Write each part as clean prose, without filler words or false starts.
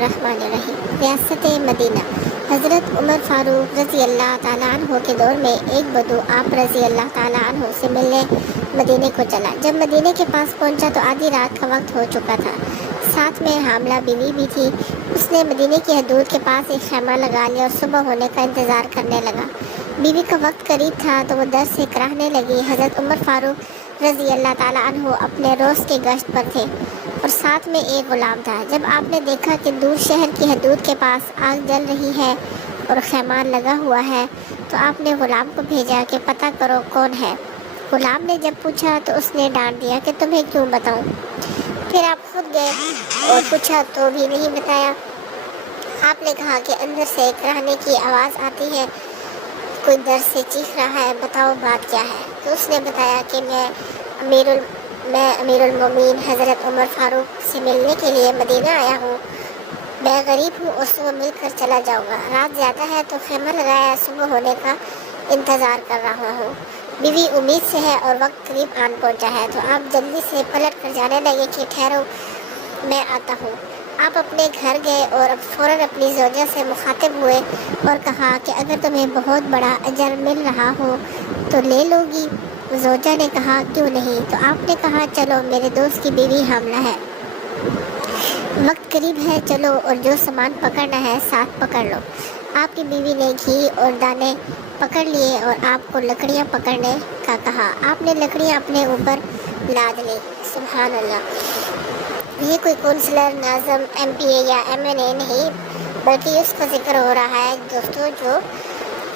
बिस्मिल्लाहिर्रहमानिर्रहीम। रियासत मदीना। हज़रत उमर फ़ारूक रज़ी अल्लाह ताला अन्हो के दौर में एक बदू आप रज़ी अल्लाह ताला अन्हो से मिलने मदीने को चला। जब मदीने के पास पहुंचा तो आधी रात का वक्त हो चुका था। साथ में हामला बीवी भी थी। उसने मदीने की हदूद के पास एक खैमा लगा लिया और सुबह होने का इंतज़ार करने लगा। बीवी का वक्त करीब था तो वो डर से कराहने लगी। हज़रत उमर फ़ारूक रज़ी अल्लाह ताला अन्हो अपने रोज़ के गश्त पर थे और साथ में एक गुलाम था। जब आपने देखा कि दूर शहर की हदूद के पास आग जल रही है और खैमान लगा हुआ है तो आपने गुलाम को भेजा कि पता करो कौन है। गुलाम ने जब पूछा तो उसने डांट दिया कि तुम्हें क्यों बताऊं। फिर आप खुद गए और पूछा तो भी नहीं बताया। आपने कहा कि अंदर से कराहने की आवाज़ आती है, कोई दर्द से चीख रहा है, बताओ बात क्या है। तो उसने बताया कि मैं अमीरुल मोमिन हज़रत उमर फ़ारूक से मिलने के लिए मदीना आया हूँ। मैं गरीब हूँ और सुबह मिलकर चला जाऊँगा। रात ज़्यादा है तो खैमा लगाया, सुबह होने का इंतज़ार कर रहा हूँ। बीवी उम्मीद से है और वक्त करीब आन पहुँचा है तो आप जल्दी से पलट कर जाने लगे कि ठहरो मैं आता हूँ। आप अपने घर गए और फ़ौरन अपनी ज़ौजा से मुखातिब हुए और कहा कि अगर तुम्हें बहुत बड़ा अजर मिल रहा हो तो ले लोगी। ज़ौजा ने कहा क्यों नहीं। तो आपने कहा चलो मेरे दोस्त की बीवी हामला है, वक्त करीब है, चलो और जो सामान पकड़ना है साथ पकड़ लो। आपकी बीवी ने घी और दाने पकड़ लिए और आपको लकड़ियाँ पकड़ने का कहा। आपने लकड़ियाँ अपने ऊपर लाद ली। सुभान अल्लाह। ये कोई काउंसलर, नाज़म, MPA या MNA नहीं बल्कि उसका जिक्र हो रहा है दोस्तों जो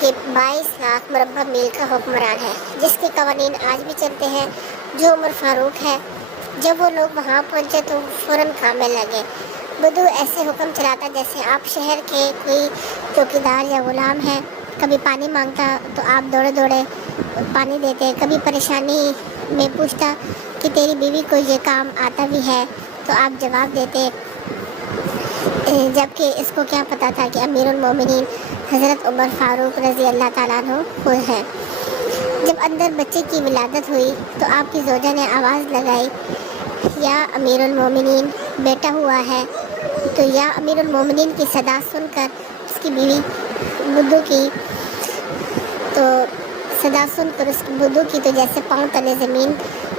कि 22 लाख मुरब्बा मील का हुक्मरान है, जिसके कवानीन आज भी चलते हैं, जो उमर फ़ारूक है। जब वो लोग वहाँ पहुँचे तो फ़ौरन काम में लगे। बदू ऐसे हुक्म चलाता जैसे आप शहर के कोई चौकीदार या गुलाम हैं। कभी पानी मांगता तो आप दौड़े दौड़े पानी देते, कभी परेशानी में पूछता कि तेरी बीवी को ये काम आता भी है तो आप जवाब देते, जबकि इसको क्या पता था कि अमीरुल मोमिनीन हज़रत उमर फ़ारूक रज़ी अल्लाह ताला अन्हु है। जब अंदर बच्चे की विलादत हुई तो आपकी ज़ौजा ने आवाज़ लगाई, या अमीरुल मोमिनीन बेटा हुआ है। तो या अमीरुल मोमिनीन की सदा सुनकर उसकी बीवी बुद्धू की तो जैसे पाँव तले ज़मीन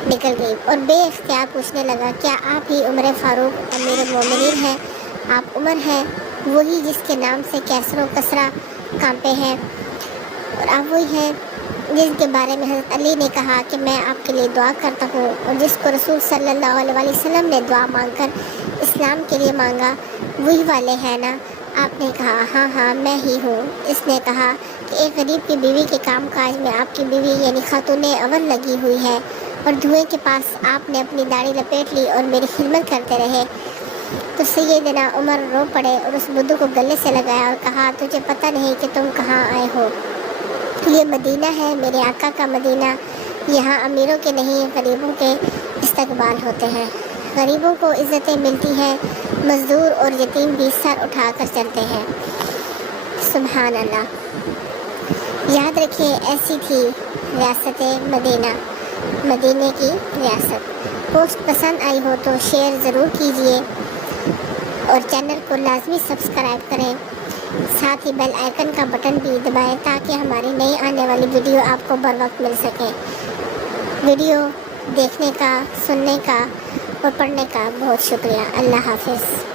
निकल गई और बेइख्तियार पूछने लगा, क्या आप ही उमर फ़ारूक अमीरुल मोमिनीन हैं? आप उमर हैं, वही जिसके नाम से कैसर व कसरा कांपे हैं, और आप वही हैं जिसके बारे में हज़रत अली ने कहा कि मैं आपके लिए दुआ करता हूँ, और जिसको रसूल सल्लल्लाहु अलैहि वसल्लम ने दुआ मांगकर इस्लाम के लिए मांगा, वही वाले हैं ना? आपने कहा हाँ हाँ मैं ही हूँ। इसने कहा कि एक गरीब की बीवी के काम काज में आपकी बीवी यानी खातून अव्वल लगी हुई है, और धुएं के पास आपने अपनी दाढ़ी लपेट ली और मेरी खिदमत करते रहे। तो सैयदना उमर रो पड़े और उस बुद्धू को गले से लगाया और कहा, तुझे पता नहीं कि तुम कहाँ आए हो? ये मदीना है, मेरे आका का मदीना। यहाँ अमीरों के नहीं गरीबों के इस्तकबाल होते हैं। गरीबों को इज़्ज़तें मिलती हैं, मज़दूर और यतीम भी सर उठा कर चलते हैं। सुभान अल्लाह। याद रखिए ऐसी थी रियासत मदीना, मदीने की रियासत। पोस्ट पसंद आई हो तो शेयर ज़रूर कीजिए और चैनल को लाजमी सब्सक्राइब करें। साथ ही बेल आइकन का बटन भी दबाएं ताकि हमारी नई आने वाली वीडियो आपको बर वक्त मिल सके। वीडियो देखने का, सुनने का और पढ़ने का बहुत शुक्रिया। अल्लाह हाफ़िज़।